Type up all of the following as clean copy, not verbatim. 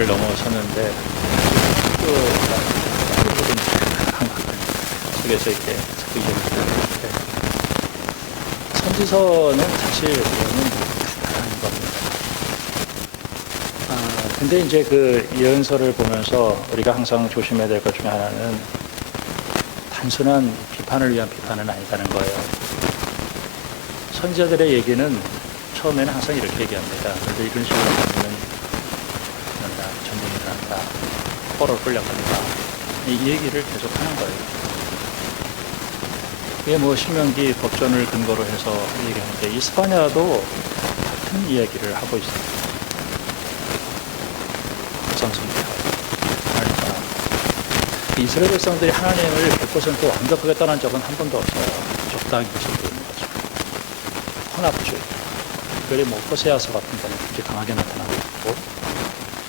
시기를 넘어섰는데 속에서 이렇게 자꾸 이야기를 선지서는 사실 이거는 간단한 겁니다. 근데 이제 그 예언서를 보면서 우리가 항상 조심해야 될 것 중에 하나는 단순한 비판을 위한 비판은 아니다는 거예요. 선지자들의 얘기는 처음에는 항상 이렇게 얘기합니다. 그런데 이런 식으로 하면 그런다, 전쟁이 일어난다, 포로로 끌려간다. 이 얘기를 계속 하는 거예요. 이게 뭐 신명기 법전을 근거로 해서 얘기하는데 이스파냐도 같은 이야기를 하고 있습니다. 그러니까 이스라엘 백성들이 하나님을 100% 완벽하게 떠난 적은 한 번도 없어요. 적당히 계속 있는 거죠. 혼합주의. 특별히 뭐 호세아서 같은 데는 굉장히 강하게 나타나고 있고,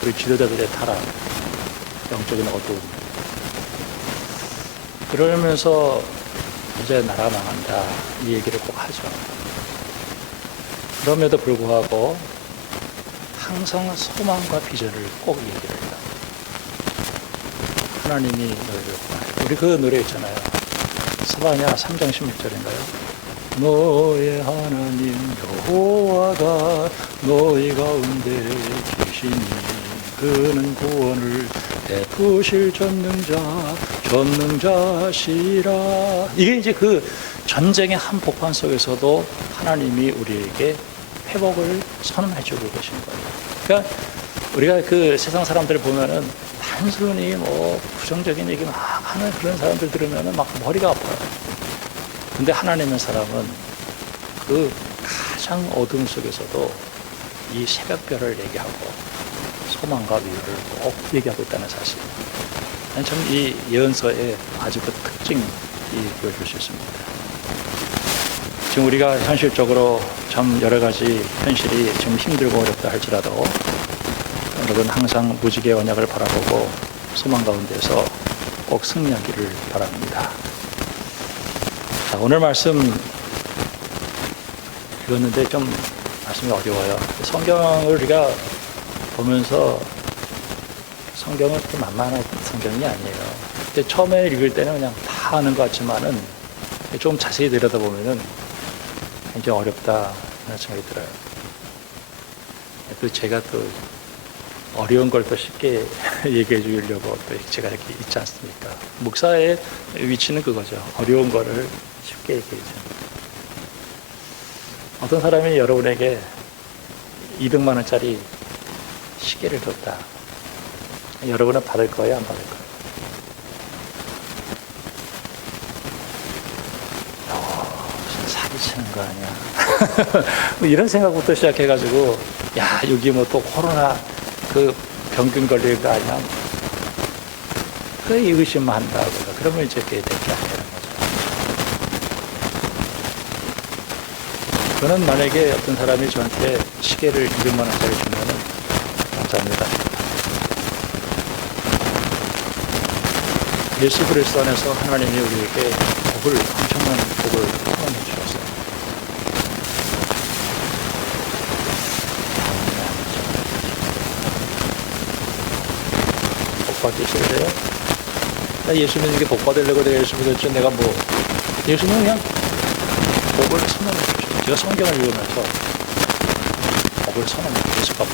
그리고 지도자들의 타락, 영적인 어두움. 그러면서 이제 나라 망한다 이 얘기를 꼭 하죠. 그럼에도 불구하고 항상 소망과 비전을 꼭 얘기를 해요. 하나님이 너희를 구하시고, 우리 그 노래 있잖아요. 스바냐 3장 16절인가요? 너의 하나님 여호와가 너희 가운데 계시니 그는 구원을 베푸실 전능자시라. 이게 이제 그 전쟁의 한복판 속에서도 하나님이 우리에게 회복을 선언해 주고 계신 거예요. 그러니까 우리가 그 세상 사람들을 보면은 단순히 뭐 부정적인 얘기 막 하는 그런 사람들 들으면은 막 머리가 아파요. 근데 하나님의 사람은 그 가장 어둠 속에서도 이 새벽별을 얘기하고 소망과 위로를 꼭 얘기하고 있다는 사실. 참 이 예언서의 아주 그 특징이 보여줄 수 있습니다. 지금 우리가 현실적으로 참 여러 가지 현실이 좀 힘들고 어렵다 할지라도 여러분 항상 무지개의 언약을 바라보고 소망 가운데서 꼭 승리하기를 바랍니다. 자, 오늘 말씀 읽었는데 좀 말씀이 어려워요. 성경을 우리가 보면서 성경은 그렇게 만만한 성경이 아니에요. 근데 처음에 읽을 때는 그냥 다 아는 것 같지만은 좀 자세히 들여다보면은 굉장히 어렵다 그런 생각이 들어요. 또 제가 또 어려운 걸 또 쉽게 얘기해 주려고 또 제가 이렇게 있지 않습니까? 목사의 위치는 그거죠. 어려운 거를 쉽게 얘기해 줍니다. 어떤 사람이 여러분에게 200만 원짜리 시계를 줬다. 여러분은 받을 거예요, 안 받을 거예요? 무슨 사기치는 거 아니야? 뭐 이런 생각부터 시작해가지고, 야, 여기 뭐 또 코로나 그 병균 걸릴 거 아니야? 그 의심만 한다고. 그러면 이제 그게 될게 아니라는 거죠. 저는 만약에 어떤 사람이 저한테 시계를 200만 원짜리 주면은 감사합니다. 예수 그리스도 안에서 하나님이 우리에게 엄청난 복을 선언해 주셨어요. 복 받기 싫으세요? 나 예수 믿는 게 복 받으려고 내가 예수 믿었죠. 내가 뭐 예수는 그냥 복을 선언해 주셨어요. 제가 성경을 읽으면서 복을 선언해 주셨어요. 예수가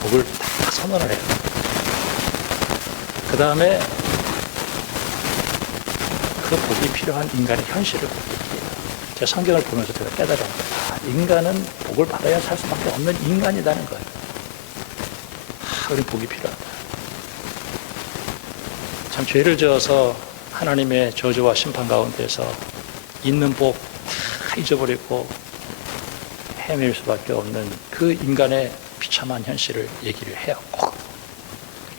복을 다 선언을 해요. 그 다음에 그 복이 필요한 인간의 현실을 꼭 얘기해요. 제가 성경을 보면서 제가 깨달은 거예요. 인간은 복을 받아야 살 수밖에 없는 인간이라는 거예요. 우리 복이 필요하다. 참 죄를 지어서 하나님의 저주와 심판 가운데서 있는 복 다 잊어버리고 헤맬 수밖에 없는 그 인간의 비참한 현실을 얘기를 해요. 꼭.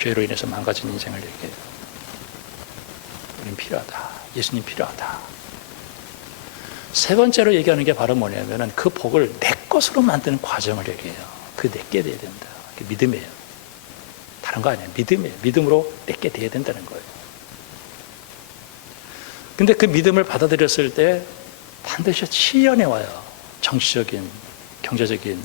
죄로 인해서 망가진 인생을 얘기해요. 우린 필요하다. 예수님 필요하다. 세 번째로 얘기하는 게 바로 뭐냐면은 그 복을 내 것으로 만드는 과정을 얘기해요. 그 내게 돼야 된다. 그게 믿음이에요. 다른 거 아니에요. 믿음이에요. 믿음으로 내게 돼야 된다는 거예요. 근데 그 믿음을 받아들였을 때 반드시 시련에 와요. 정치적인, 경제적인,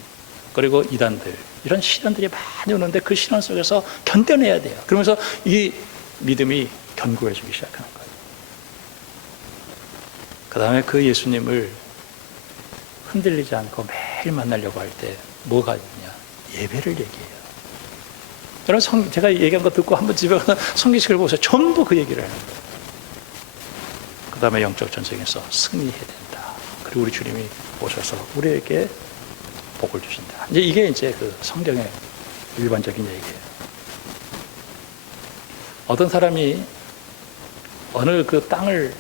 그리고 이단들, 이런 시련들이 많이 오는데 그 시련 속에서 견뎌내야 돼요. 그러면서 이 믿음이 견고해지기 시작하는 거예요. 그 다음에 그 예수님을 흔들리지 않고 매일 만나려고 할 때 뭐가 있냐? 예배를 얘기해요. 여러분, 제가 얘기한 거 듣고 한번 집에 가서 성경책을 보세요. 전부 그 얘기를 하는 거예요. 그 다음에 영적 전쟁에서 승리해야 된다. 그리고 우리 주님이 오셔서 우리에게 복을 주신다. 이게 이제 그 성경의 일반적인 얘기예요. 어떤 사람이 어느 그 땅을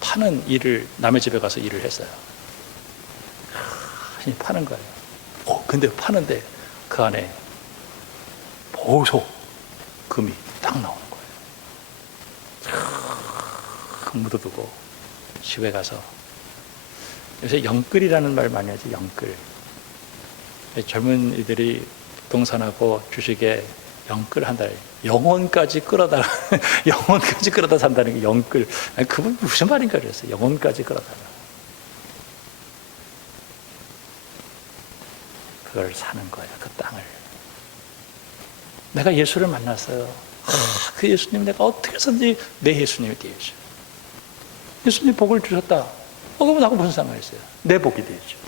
파는 일을, 남의 집에 가서 일을 했어요. 파는 거예요. 근데 파는데 그 안에 보석 금이 딱 나오는 거예요. 묻어두고 집에 가서, 요새 영끌이라는 말 많이 하지, 영끌. 젊은이들이 부동산하고 주식에 영끌한다. 영혼까지 끌어다 영혼까지 끌어다 산다는 게 영끌. 아니, 그분 무슨 말인가 그랬어요. 영혼까지 끌어다가 그걸 사는 거예요. 그 땅을. 내가 예수를 만났어요. 그 예수님 내가 어떻게 해서든지 내 예수님이 되어야죠. 예수님 복을 주셨다. 그러면 나하고 무슨 상관이 있어요? 내 복이 되어야죠.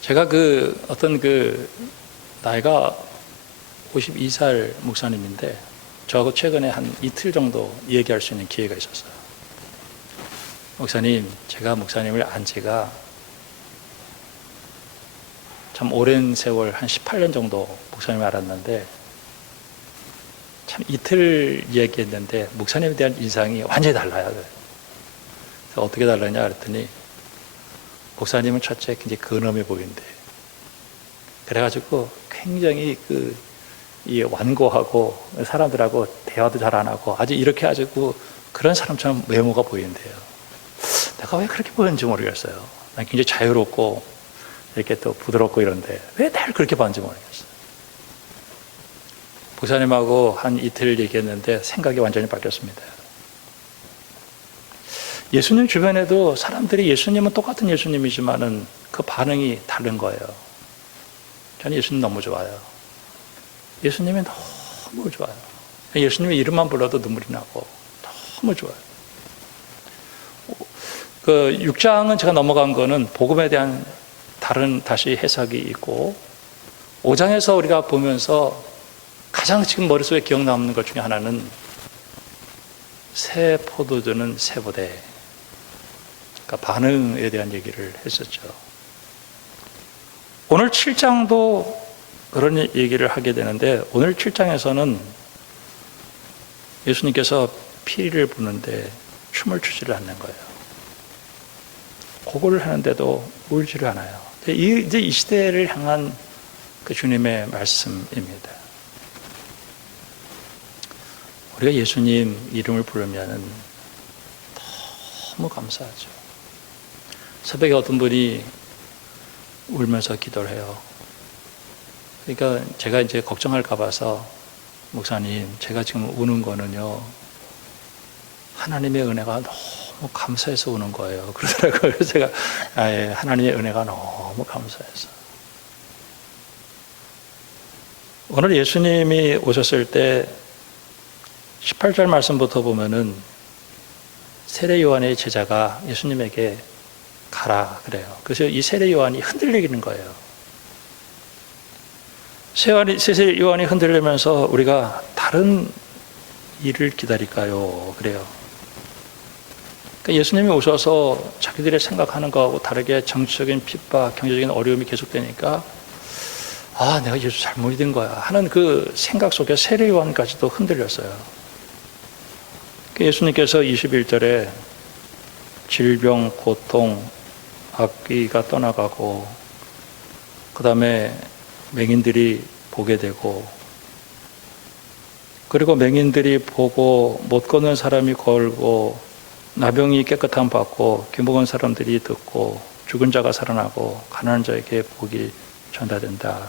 제가 어떤 나이가 52살 목사님인데 저하고 최근에 한 이틀 정도 얘기할 수 있는 기회가 있었어요. 목사님, 제가 목사님을 안 지가 참 오랜 세월, 한 18년 정도 목사님을 알았는데 참 이틀 얘기했는데 목사님에 대한 인상이 완전히 달라요. 그래서 어떻게 달라냐 그랬더니 목사님은 첫째 굉장히 근엄해 보이는데, 그래가지고 굉장히 이 완고하고 사람들하고 대화도 잘 안 하고 아주 이렇게 아주 그런 사람처럼 외모가 보이는데요. 내가 왜 그렇게 보였는지 모르겠어요. 난 굉장히 자유롭고 이렇게 또 부드럽고 이런데 왜 날 그렇게 봤는지 모르겠어요. 목사님하고 한 이틀 얘기했는데 생각이 완전히 바뀌었습니다. 예수님 주변에도 사람들이 예수님은 똑같은 예수님이지만은 그 반응이 다른 거예요. 저는 예수님 너무 좋아요. 예수님이 너무 좋아요. 예수님의 이름만 불러도 눈물이 나고 너무 좋아요. 6장은 제가 넘어간 거는 복음에 대한 다른 다시 해석이 있고, 5장에서 우리가 보면서 가장 지금 머릿속에 기억 남는 것 중에 하나는 새 포도주는 새 부대, 그러니까 반응에 대한 얘기를 했었죠. 오늘 7장도 그런 얘기를 하게 되는데, 오늘 7장에서는 예수님께서 피리를 부는데 춤을 추지를 않는 거예요. 그거를 하는데도 울지를 않아요. 이제 이 시대를 향한 그 주님의 말씀입니다. 우리가 예수님 이름을 부르면 너무 감사하죠. 새벽에 어떤 분이 울면서 기도를 해요. 그러니까 제가 이제 걱정할까 봐서, 목사님, 제가 지금 우는 거는요, 하나님의 은혜가 너무 감사해서 우는 거예요. 그러더라고요. 그래서 제가 하나님의 은혜가 너무 감사해서. 오늘 예수님이 오셨을 때 18절 말씀부터 보면은 세례 요한의 제자가 예수님에게 가라 그래요. 그래서 이 세례 요한이 흔들리는 거예요. 세례 요한이 흔들리면서 우리가 다른 일을 기다릴까요? 그래요. 그러니까 예수님이 오셔서 자기들이 생각하는 거하고 다르게 정치적인 핍박, 경제적인 어려움이 계속되니까 내가 예수 잘못 믿은 거야 하는 그 생각 속에 세례 요한까지도 흔들렸어요. 예수님께서 21절에 질병, 고통, 악귀가 떠나가고 그 다음에 맹인들이 보게 되고, 그리고 맹인들이 보고 못 걷는 사람이 걸고 나병이 깨끗함 받고 귀 먹은 사람들이 듣고 죽은 자가 살아나고 가난한 자에게 복이 전달된다.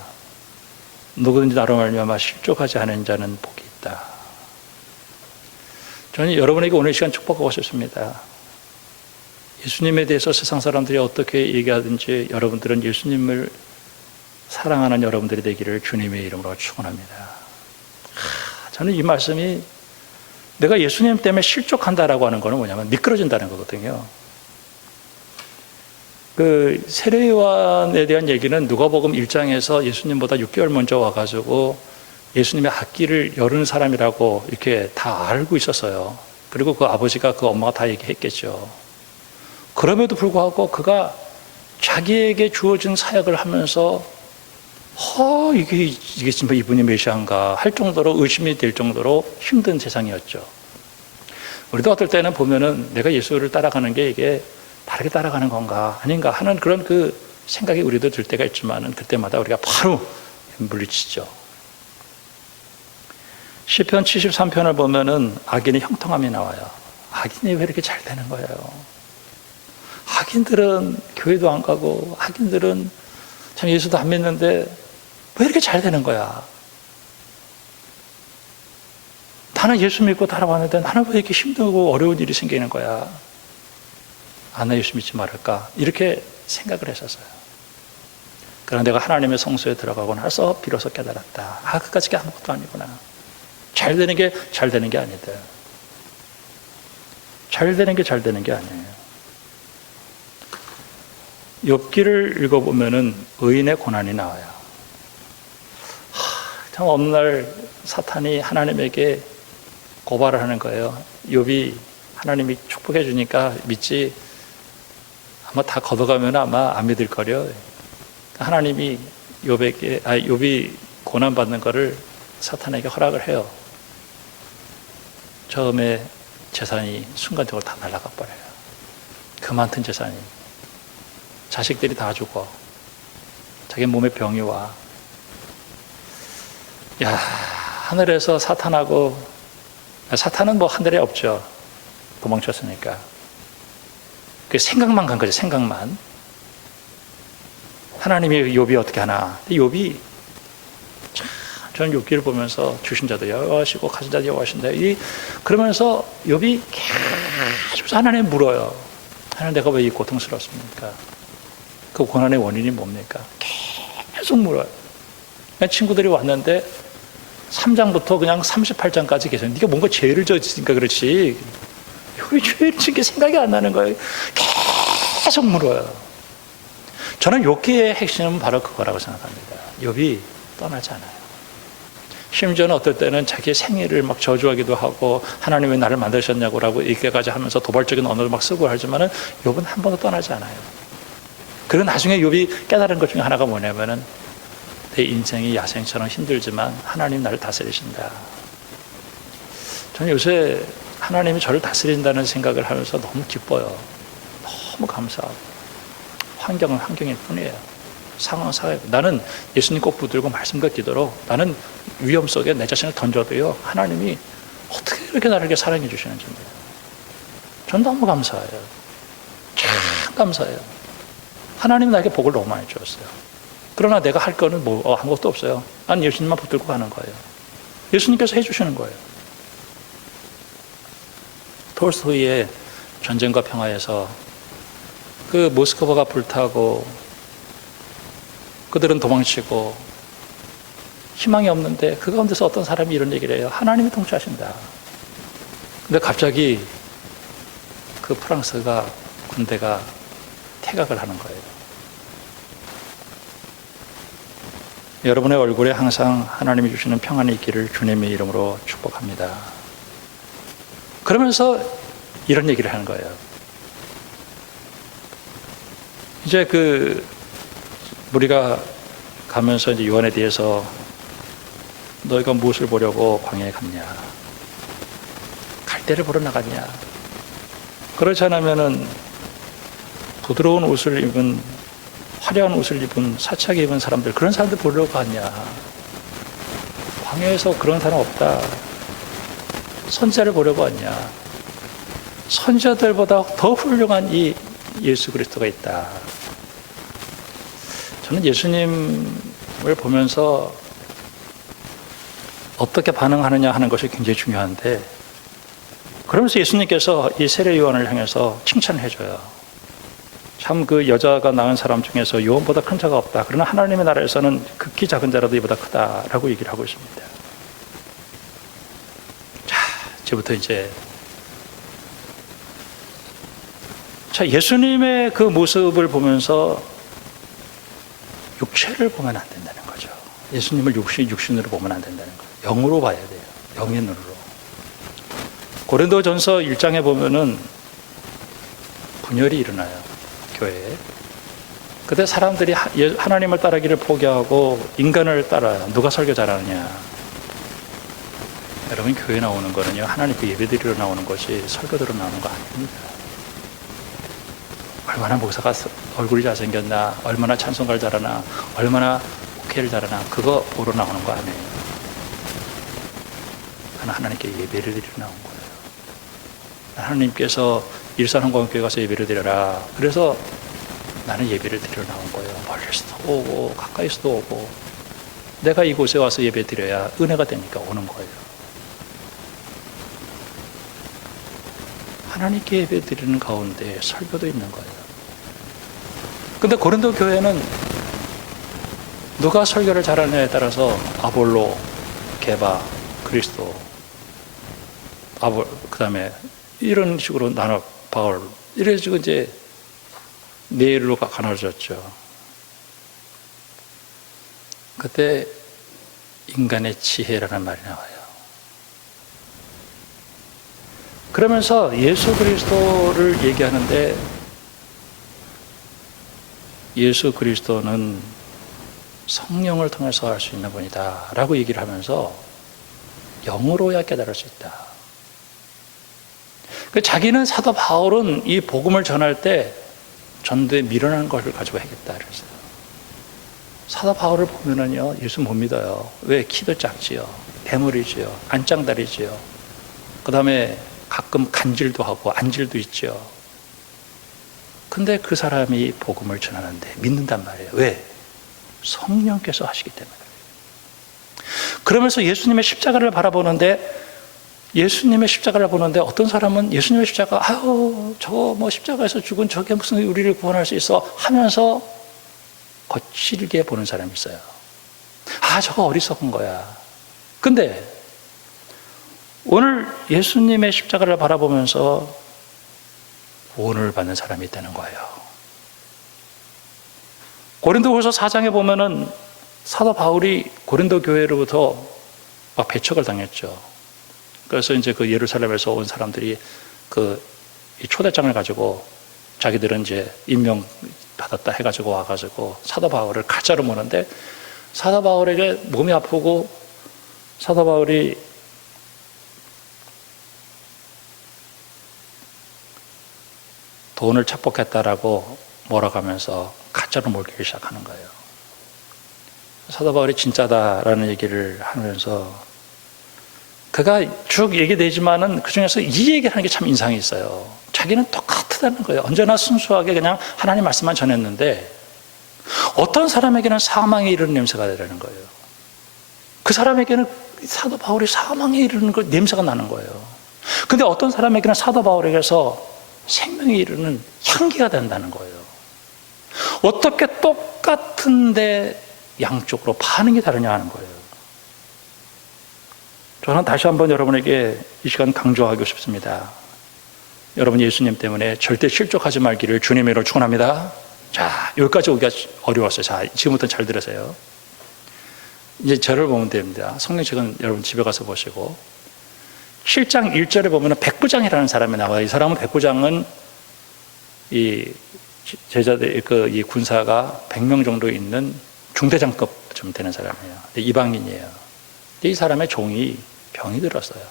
누구든지 나로 말미암아 실족하지 않은 자는 복이 있다. 저는 여러분에게 오늘 이 시간 축복하고 싶습니다. 예수님에 대해서 세상 사람들이 어떻게 얘기하든지 여러분들은 예수님을 사랑하는 여러분들이 되기를 주님의 이름으로 축원합니다. 저는 이 말씀이 내가 예수님 때문에 실족한다라고 하는 거는 뭐냐면 미끄러진다는 거거든요. 그 세례요한에 대한 얘기는 누가복음 1장에서 예수님보다 6개월 먼저 와가지고 예수님의 학기를 여는 사람이라고 이렇게 다 알고 있었어요. 그리고 그 아버지가 그 엄마가 다 얘기했겠죠. 그럼에도 불구하고 그가 자기에게 주어진 사역을 하면서 이게 진짜 이분이 메시아인가 할 정도로 의심이 될 정도로 힘든 세상이었죠. 우리도 어떨 때는 보면은 내가 예수를 따라가는 게 이게 바르게 따라가는 건가 아닌가 하는 그런 그 생각이 우리도 들 때가 있지만은 그때마다 우리가 바로 물리치죠. 시편 73편을 보면은 악인의 형통함이 나와요. 악인이 왜 이렇게 잘 되는 거예요? 악인들은 교회도 안 가고 악인들은 참 예수도 안 믿는데 왜 이렇게 잘 되는 거야? 나는 예수 믿고 따라왔는데 나는 왜 이렇게 힘들고 어려운 일이 생기는 거야? 나 예수 믿지 말을까? 이렇게 생각을 했었어요. 그러나 내가 하나님의 성소에 들어가고 나서 비로소 깨달았다. 그까짓 게 아무것도 아니구나. 잘 되는 게 아니다. 잘 되는 게 아니에요. 욥기를 읽어보면은 의인의 고난이 나와요. 참 어느 날 사탄이 하나님에게 고발을 하는 거예요. 욥이 하나님이 축복해 주니까 믿지 아마 다 걷어가면 아마 안 믿을 거려. 하나님이 욥이 고난 받는 거를 사탄에게 허락을 해요. 처음에 재산이 순간적으로 다 날아가 버려요. 그 많던 재산이. 자식들이 다 죽어. 자기 몸에 병이 와. 하늘에서 사탄은 뭐 하늘에 없죠. 도망쳤으니까. 그 생각만 간 거죠. 생각만. 하나님이 욥이 어떻게 하나. 욥이 저는 욥기를 보면서 주신 자도 여호와시고 가진 자도 여호와신다. 그러면서 욥이 계속 하나님 물어요. 하나님 내가 왜 이 고통스럽습니까? 그 고난의 원인이 뭡니까? 계속 물어요. 친구들이 왔는데 3장부터 그냥 38장까지 계속 네가 뭔가 죄를 졌으니까 그렇지 왜 죄를 진 게 생각이 안 나는 거예요. 계속 물어요. 저는 욥기의 핵심은 바로 그거라고 생각합니다. 욥이 떠나지 않아요. 심지어는 어떨 때는 자기의 생애를 막 저주하기도 하고 하나님 왜 나를 만드셨냐고라고 이렇게까지 하면서 도발적인 언어를 막 쓰고 하지만은 욥은 한 번도 떠나지 않아요. 그리고 나중에 욥이 깨달은 것 중에 하나가 뭐냐면은 내 인생이 야생처럼 힘들지만 하나님 나를 다스리신다. 저는 요새 하나님이 저를 다스린다는 생각을 하면서 너무 기뻐요. 너무 감사하고. 환경은 환경일 뿐이에요. 상황은 상황이고. 나는 예수님 꼭 붙들고 말씀과 기도로 나는 위험 속에 내 자신을 던져도요. 하나님이 어떻게 이렇게 나를 이렇게 사랑해 주시는지. 전 너무 감사해요. 참 감사해요. 하나님은 나에게 복을 너무 많이 주었어요. 그러나 내가 할 거는 아무것도 없어요. 난 예수님만 붙들고 가는 거예요. 예수님께서 해주시는 거예요. 톨스토이의 전쟁과 평화에서 그 모스크바가 불타고 그들은 도망치고 희망이 없는데 그 가운데서 어떤 사람이 이런 얘기를 해요. 하나님이 통치하신다. 근데 갑자기 그 프랑스가 군대가 퇴각을 하는 거예요. 여러분의 얼굴에 항상 하나님이 주시는 평안이 있기를 주님의 이름으로 축복합니다. 그러면서 이런 얘기를 하는 거예요. 이제 우리가 가면서 이제 요한에 대해서 너희가 무엇을 보려고 광야에 갔냐? 갈대를 보러 나갔냐? 그렇지 않으면은 부드러운 옷을 입은 화려한 옷을 입은 사치하게 입은 사람들 그런 사람들 보려고 갔냐? 광야에서 그런 사람 없다. 선지자를 보려고 왔냐? 선지자들보다 더 훌륭한 이 예수 그리스도가 있다. 저는 예수님을 보면서 어떻게 반응하느냐 하는 것이 굉장히 중요한데 그러면서 예수님께서 이 세례 요한을 향해서 칭찬을 해줘요. 참 그 여자가 낳은 사람 중에서 요한보다 큰 자가 없다. 그러나 하나님의 나라에서는 극히 작은 자라도 이보다 크다라고 얘기를 하고 있습니다. 자, 이제부터 예수님의 그 모습을 보면서 육체를 보면 안 된다는 거죠. 예수님을 육신으로 보면 안 된다는 거예요. 영으로 봐야 돼요. 영의 눈으로. 고린도전서 1장에 보면은 분열이 일어나요. 교회에. 그때 사람들이 하나님을 따르기를 포기하고 인간을 따라요. 누가 설교 잘하느냐. 여러분, 교회 나오는 거는요, 하나님 그 예배 드리러 나오는 것이 설교 들으러 나오는 거 아닙니다. 얼마나 목사가 얼굴이 잘생겼나, 얼마나 찬송가를 잘하나, 얼마나 목회를 잘하나, 그거 보러 나오는 거 아니에요. 나는 하나님께 예배를 드리러 나온 거예요. 하나님께서 일산한광교회 가서 예배를 드려라. 그래서 나는 예배를 드리러 나온 거예요. 멀리서도 오고 가까이서도 오고, 내가 이곳에 와서 예배 드려야 은혜가 되니까 오는 거예요. 하나님께 예배 드리는 가운데 설교도 있는 거예요. 근데 고린도 교회는 누가 설교를 잘하느냐에 따라서 아볼로, 게바, 그리스도, 그 다음에 이런 식으로 나눠, 바울, 이런 식으로 이제 내일로 가나눠졌죠. 그때 인간의 지혜라는 말이 나와요. 그러면서 예수 그리스도를 얘기하는데, 예수 그리스도는 성령을 통해서 할 수 있는 분이다 라고 얘기를 하면서 영으로야 깨달을 수 있다. 자기는, 사도 바울은 이 복음을 전할 때 전도에 미련한 것을 가지고 하겠다 그랬어요. 사도 바울을 보면은요, 예수 못 믿어요. 왜? 키도 작지요, 대머리지요, 안짱다리지요, 그 다음에 가끔 간질도 하고 안질도 있죠. 근데 그 사람이 복음을 전하는데 믿는단 말이에요. 왜? 성령께서 하시기 때문에. 그러면서 예수님의 십자가를 바라보는데, 어떤 사람은 예수님의 십자가, 아유, 저거 뭐 십자가에서 죽은 저게 무슨 우리를 구원할 수 있어 하면서 거칠게 보는 사람이 있어요. 아, 저거 어리석은 거야. 근데 오늘 예수님의 십자가를 바라보면서 구원을 받는 사람이 있다는 거예요. 고린도후서 4장에 보면은 사도 바울이 고린도 교회로부터 막 배척을 당했죠. 그래서 이제 그 예루살렘에서 온 사람들이 이 초대장을 가지고 자기들은 이제 임명 받았다 해가지고 와가지고 사도 바울을 가짜로 모는데, 사도 바울에게 몸이 아프고 사도 바울이 돈을 착복했다라고 몰아가면서 가짜로 몰기를 시작하는 거예요. 사도 바울이 진짜다라는 얘기를 하면서, 그가 쭉 얘기되지만은 그 중에서 이 얘기를 하는 게 참 인상이 있어요. 자기는 똑같다는 거예요. 언제나 순수하게 그냥 하나님 말씀만 전했는데, 어떤 사람에게는 사망에 이르는 냄새가 나는 거예요. 그 사람에게는 사도 바울이 사망에 이르는 냄새가 나는 거예요. 근데 어떤 사람에게는 사도 바울에게서 생명에 이르는 향기가 된다는 거예요. 어떻게 똑같은데 양쪽으로 반응이 다르냐 하는 거예요. 저는 다시 한번 여러분에게 이 시간 강조하고 싶습니다. 여러분, 예수님 때문에 절대 실족하지 말기를 주님의 이름으로 축원합니다. 자, 여기까지 오기가 어려웠어요. 자, 지금부터 잘 들으세요. 이제 저를 보면 됩니다. 성경책은 여러분 집에 가서 보시고, 7장 1절에 보면 백부장이라는 사람이 나와요. 이 사람은, 백부장은 이 제자들, 이 군사가 100명 정도 있는 중대장급 좀 되는 사람이에요. 이방인이에요. 이 사람의 종이 병이 들었어요.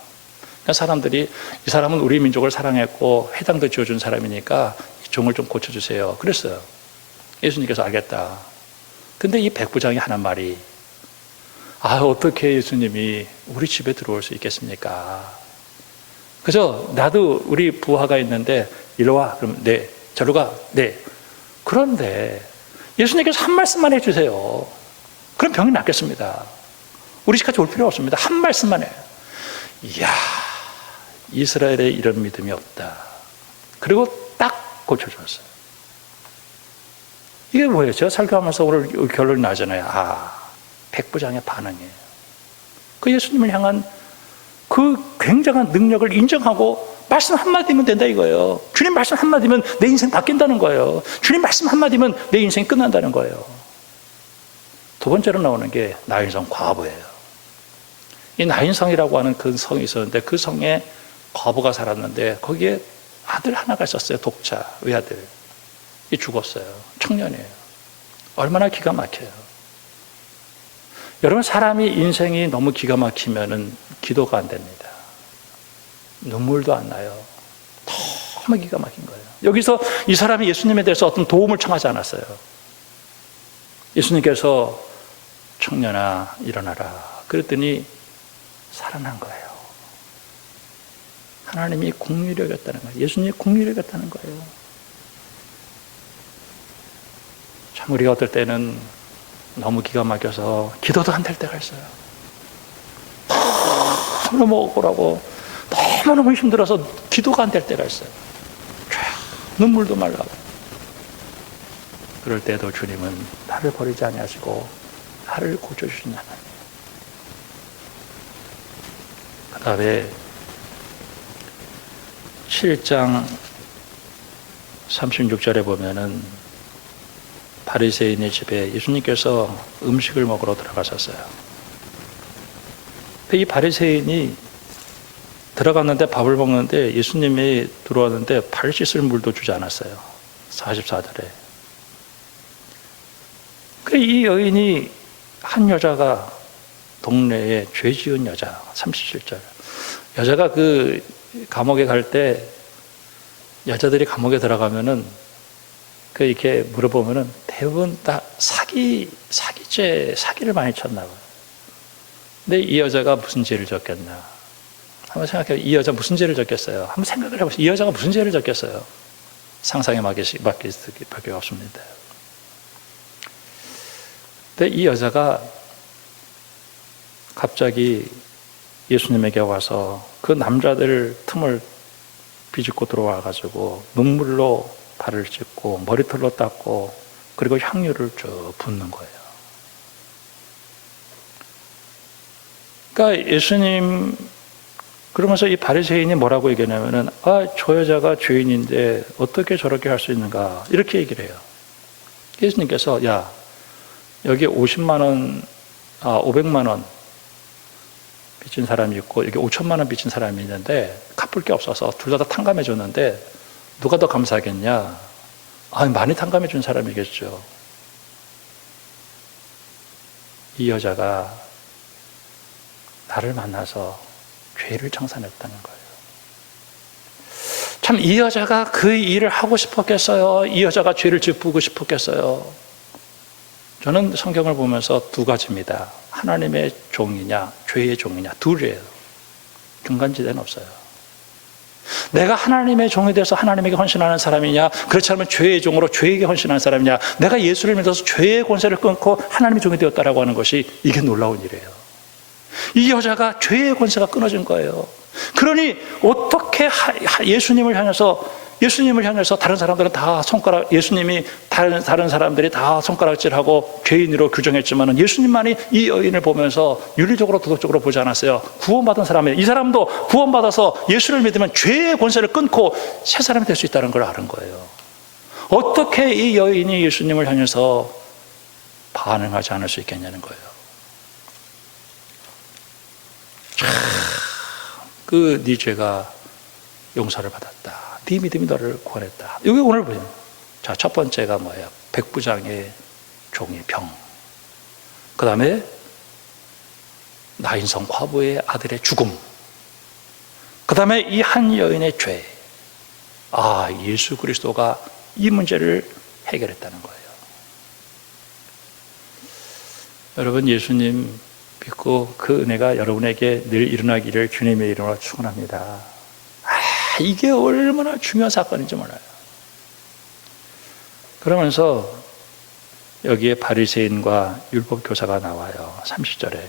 그러니까 사람들이, 이 사람은 우리 민족을 사랑했고 회당도 지어준 사람이니까 이 종을 좀 고쳐주세요 그랬어요. 예수님께서 알겠다. 근데 이 백부장이 하는 말이, 어떻게 예수님이 우리 집에 들어올 수 있겠습니까? 그죠? 나도 우리 부하가 있는데 일로 와. 그럼 네. 저로 가. 네. 그런데 예수님께서 한 말씀만 해주세요. 그럼 병이 낫겠습니다. 우리 집까지 올 필요 없습니다. 한 말씀만 해요. 이야, 이스라엘에 이런 믿음이 없다. 그리고 딱 고쳐줬어요. 이게 뭐예요? 제가 설교하면서 오늘 결론이 나잖아요. 백부장의 반응이에요. 그 예수님을 향한 그 굉장한 능력을 인정하고 말씀 한마디면 된다 이거예요. 주님 말씀 한마디면 내 인생 바뀐다는 거예요. 주님 말씀 한마디면 내 인생이 끝난다는 거예요. 두 번째로 나오는 게 나인성 과부예요. 이 나인성이라고 하는 그 성이 있었는데 그 성에 과부가 살았는데 거기에 아들 하나가 있었어요. 독자 외아들. 이 죽었어요. 청년이에요. 얼마나 기가 막혀요. 여러분, 사람이 인생이 너무 기가 막히면은 기도가 안 됩니다. 눈물도 안 나요. 너무 기가 막힌 거예요. 여기서 이 사람이 예수님에 대해서 어떤 도움을 청하지 않았어요. 예수님께서 청년아 일어나라 그랬더니 살아난 거예요. 하나님이 긍휼히 여겼다는 거예요. 예수님이 긍휼히 여겼다는 거예요. 참 우리가 어떨 때는 너무 기가 막혀서 기도도 안 될 때가 있어요. 너무 억울하고 너무너무 힘들어서 기도가 안 될 때가 있어요. 눈물도 말라고. 그럴 때도 주님은 나를 버리지 아니하시고 나를 고쳐주신 하나님. 그 다음에 7장 36절에 보면은 바리새인의 집에 예수님께서 음식을 먹으러 들어가셨어요. 이 바리새인이 들어갔는데 밥을 먹는데 예수님이 들어왔는데 발 씻을 물도 주지 않았어요. 44절에. 이 여인이 한 여자가 동네에 죄 지은 여자, 37절. 여자가 그 감옥에 갈 때 여자들이 감옥에 들어가면은 그 이렇게 물어보면은 대부분 다 사기를 많이 쳤나 봐요. 근데 이 여자가 무슨 죄를 졌겠나? 한번 생각해요. 이 여자 무슨 죄를 졌겠어요? 한번 생각을 해보세요. 이 여자가 무슨 죄를 졌겠어요? 상상에 맡길 수밖에 없습니다. 근데 이 여자가 갑자기 예수님에게 와서 그 남자들 틈을 비집고 들어와가지고 눈물로 발을 씻고 머리털로 닦고 그리고 향유를 쭉 붓는 거예요. 그러니까 예수님 그러면서 이 바리새인이 뭐라고 얘기하냐면은 저 여자가 죄인인데 어떻게 저렇게 할 수 있는가 이렇게 얘기를 해요. 예수님께서 여기 50만 원, 500만 원 빚진 사람이 있고 여기 5천만 원 빚진 사람이 있는데 갚을 게 없어서 둘 다 탕감해 줬는데 누가 더 감사하겠냐? 많이 탕감해 준 사람이겠죠. 이 여자가 나를 만나서 죄를 청산했다는 거예요. 참 이 여자가 그 일을 하고 싶었겠어요? 이 여자가 죄를 짚고 싶었겠어요? 저는 성경을 보면서 두 가지입니다. 하나님의 종이냐 죄의 종이냐 둘이에요. 중간지대는 없어요. 내가 하나님의 종이 돼서 하나님에게 헌신하는 사람이냐 그렇지 않으면 죄의 종으로 죄에게 헌신하는 사람이냐 내가 예수를 믿어서 죄의 권세를 끊고 하나님의 종이 되었다라고 하는 것이 이게 놀라운 일이에요. 이 여자가 죄의 권세가 끊어진 거예요. 그러니 어떻게 예수님을 향해서 다른 사람들은 다 예수님이 다른 사람들이 다 손가락질하고 죄인으로 규정했지만 예수님만이 이 여인을 보면서 윤리적으로 도덕적으로 보지 않았어요. 구원받은 사람이에요. 이 사람도 구원받아서 예수를 믿으면 죄의 권세를 끊고 새 사람이 될 수 있다는 걸 아는 거예요. 어떻게 이 여인이 예수님을 향해서 반응하지 않을 수 있겠냐는 거예요. 네 죄가 용서를 받았다. 네 믿음이 너를 구원했다. 여기 오늘 보세요. 자, 첫 번째가 뭐예요? 백부장의 종의 병. 그 다음에 나인성 과부의 아들의 죽음. 그 다음에 이 한 여인의 죄. 예수 그리스도가 이 문제를 해결했다는 거예요. 여러분, 예수님 믿고 그 은혜가 여러분에게 늘 일어나기를 주님의 이름으로 축원합니다. 이게 얼마나 중요한 사건인지 몰라요. 그러면서 여기에 바리새인과 율법교사가 나와요. 30절에.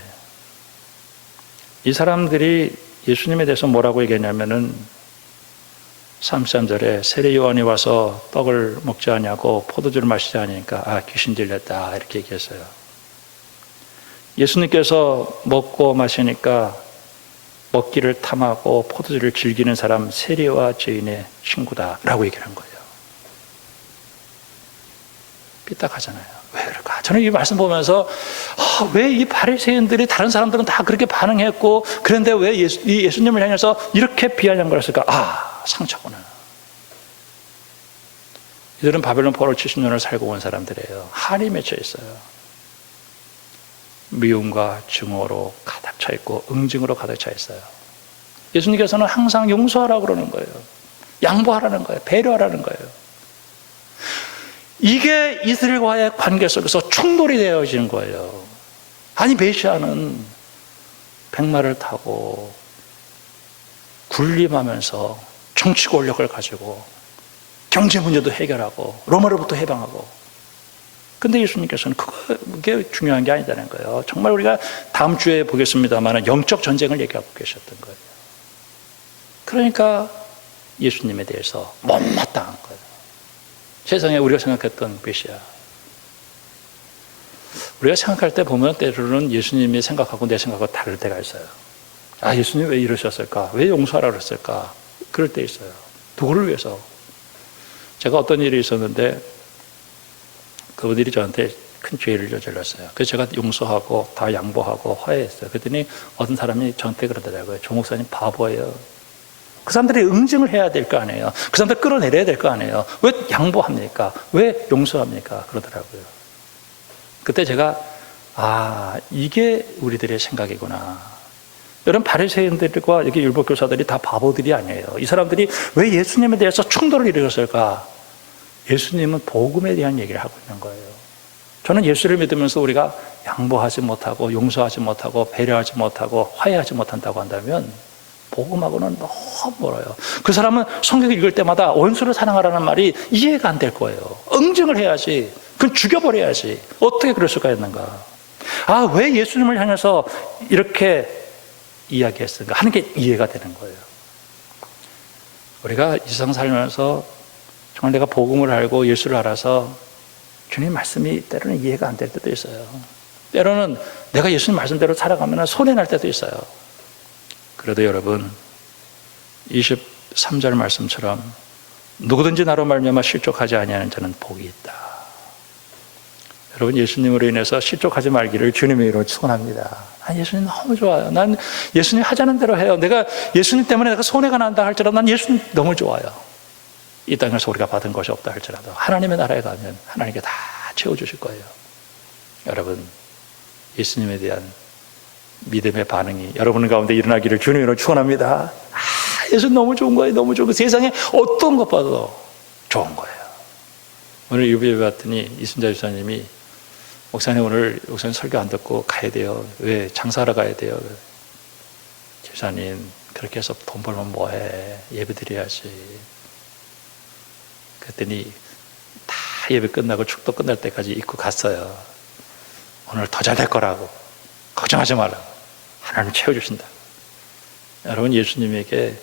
이 사람들이 예수님에 대해서 뭐라고 얘기했냐면은 33절에 세례 요한이 와서 떡을 먹지 않냐고 포도주를 마시지 않으니까 귀신 들렸다 이렇게 얘기했어요. 예수님께서 먹고 마시니까 먹기를 탐하고 포도주를 즐기는 사람 세리와 죄인의 친구다라고 얘기를 한 거예요. 삐딱하잖아요. 왜 그럴까? 저는 이 말씀 보면서 왜 이 바리새인들이 다른 사람들은 다 그렇게 반응했고 그런데 왜 예수님을 향해서 이렇게 비아냥 거렸을까? 상처구나. 이들은 바벨론 포로 70년을 살고 온 사람들이에요. 한이 맺혀 있어요. 미움과 증오로 가득 차 있고 응징으로 가득 차 있어요. 예수님께서는 항상 용서하라고 그러는 거예요. 양보하라는 거예요. 배려하라는 거예요. 이게 이들과의 관계 속에서 충돌이 되어지는 거예요. 아니 메시아는 백마를 타고 군림하면서 정치 권력을 가지고 경제 문제도 해결하고 로마로부터 해방하고, 근데 예수님께서는 그게 중요한 게 아니다는 거예요. 정말 우리가 다음 주에 보겠습니다만 영적 전쟁을 얘기하고 계셨던 거예요. 그러니까 예수님에 대해서 못마땅한 거예요. 세상에 우리가 생각했던 메시아, 우리가 생각할 때 보면 때로는 예수님이 생각하고 내 생각하고 다를 때가 있어요. 예수님 왜 이러셨을까? 왜 용서하라 그랬을까? 그럴 때 있어요. 누구를 위해서? 제가 어떤 일이 있었는데 그분들이 저한테 큰 죄를 저질렀어요. 그래서 제가 용서하고 다 양보하고 화해했어요. 그랬더니 어떤 사람이 저한테 그러더라고요. 조 목사님 바보예요. 그 사람들이 응징을 해야 될 거 아니에요. 그 사람들 끌어내려야 될 거 아니에요. 왜 양보합니까? 왜 용서합니까? 그러더라고요. 그때 제가 이게 우리들의 생각이구나. 여러분, 바리새인들과 여기 율법 교사들이 다 바보들이 아니에요. 이 사람들이 왜 예수님에 대해서 충돌을 일으켰을까? 예수님은 복음에 대한 얘기를 하고 있는 거예요. 저는 예수를 믿으면서 우리가 양보하지 못하고 용서하지 못하고 배려하지 못하고 화해하지 못한다고 한다면 복음하고는 너무 멀어요. 그 사람은 성경 읽을 때마다 원수를 사랑하라는 말이 이해가 안 될 거예요. 응징을 해야지. 그건 죽여버려야지. 어떻게 그럴 수가 있는가? 왜 예수님을 향해서 이렇게 이야기했을까 하는 게 이해가 되는 거예요. 우리가 이 세상 살면서 정말 내가 복음을 알고 예수를 알아서 주님 말씀이 때로는 이해가 안 될 때도 있어요. 때로는 내가 예수님 말씀대로 살아가면 손해날 때도 있어요. 그래도 여러분, 23절 말씀처럼 누구든지 나로 말미암아 실족하지 아니하는 자는 복이 있다. 여러분, 예수님으로 인해서 실족하지 말기를 주님의 이름으로 축원합니다. 예수님 너무 좋아요. 난 예수님 하자는 대로 해요. 내가 예수님 때문에 내가 손해가 난다 할지라도 난 예수님 너무 좋아요. 이 땅에서 우리가 받은 것이 없다 할지라도 하나님의 나라에 가면 하나님께 다 채워주실 거예요. 여러분, 예수님에 대한 믿음의 반응이 여러분 가운데 일어나기를 주님으로 축원합니다. 예수님 너무 좋은 거예요. 너무 좋은 거예요. 세상에 어떤 것보다도 좋은 거예요. 오늘 유비에 봤더니 이순자 집사님이 목사님 오늘 목사님 설교 안 듣고 가야 돼요. 왜? 장사하러 가야 돼요. 집사님 그렇게 해서 돈 벌면 뭐해? 예배 드려야지. 그랬더니 다 예배 끝나고 축도 끝날 때까지 입고 갔어요. 오늘 더 잘 될 거라고 걱정하지 말라고 하나님 채워주신다. 여러분, 예수님에게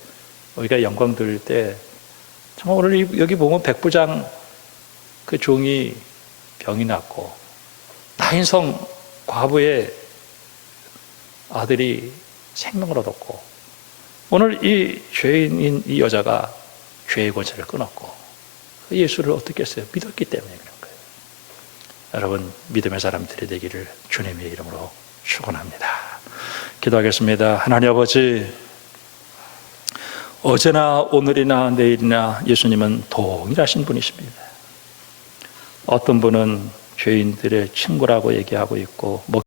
우리가 영광 돌릴 때 정말 오늘 여기 보면 백부장 그 종이 병이 났고 나인성 과부의 아들이 생명을 얻었고 오늘 이 죄인인 이 여자가 죄의 권세를 끊었고 예수를 어떻게 했어요? 믿었기 때문에 그런 거예요. 여러분, 믿음의 사람들이 되기를 주님의 이름으로 축원합니다. 기도하겠습니다. 하나님 아버지, 어제나 오늘이나 내일이나 예수님은 동일하신 분이십니다. 어떤 분은 죄인들의 친구라고 얘기하고 있고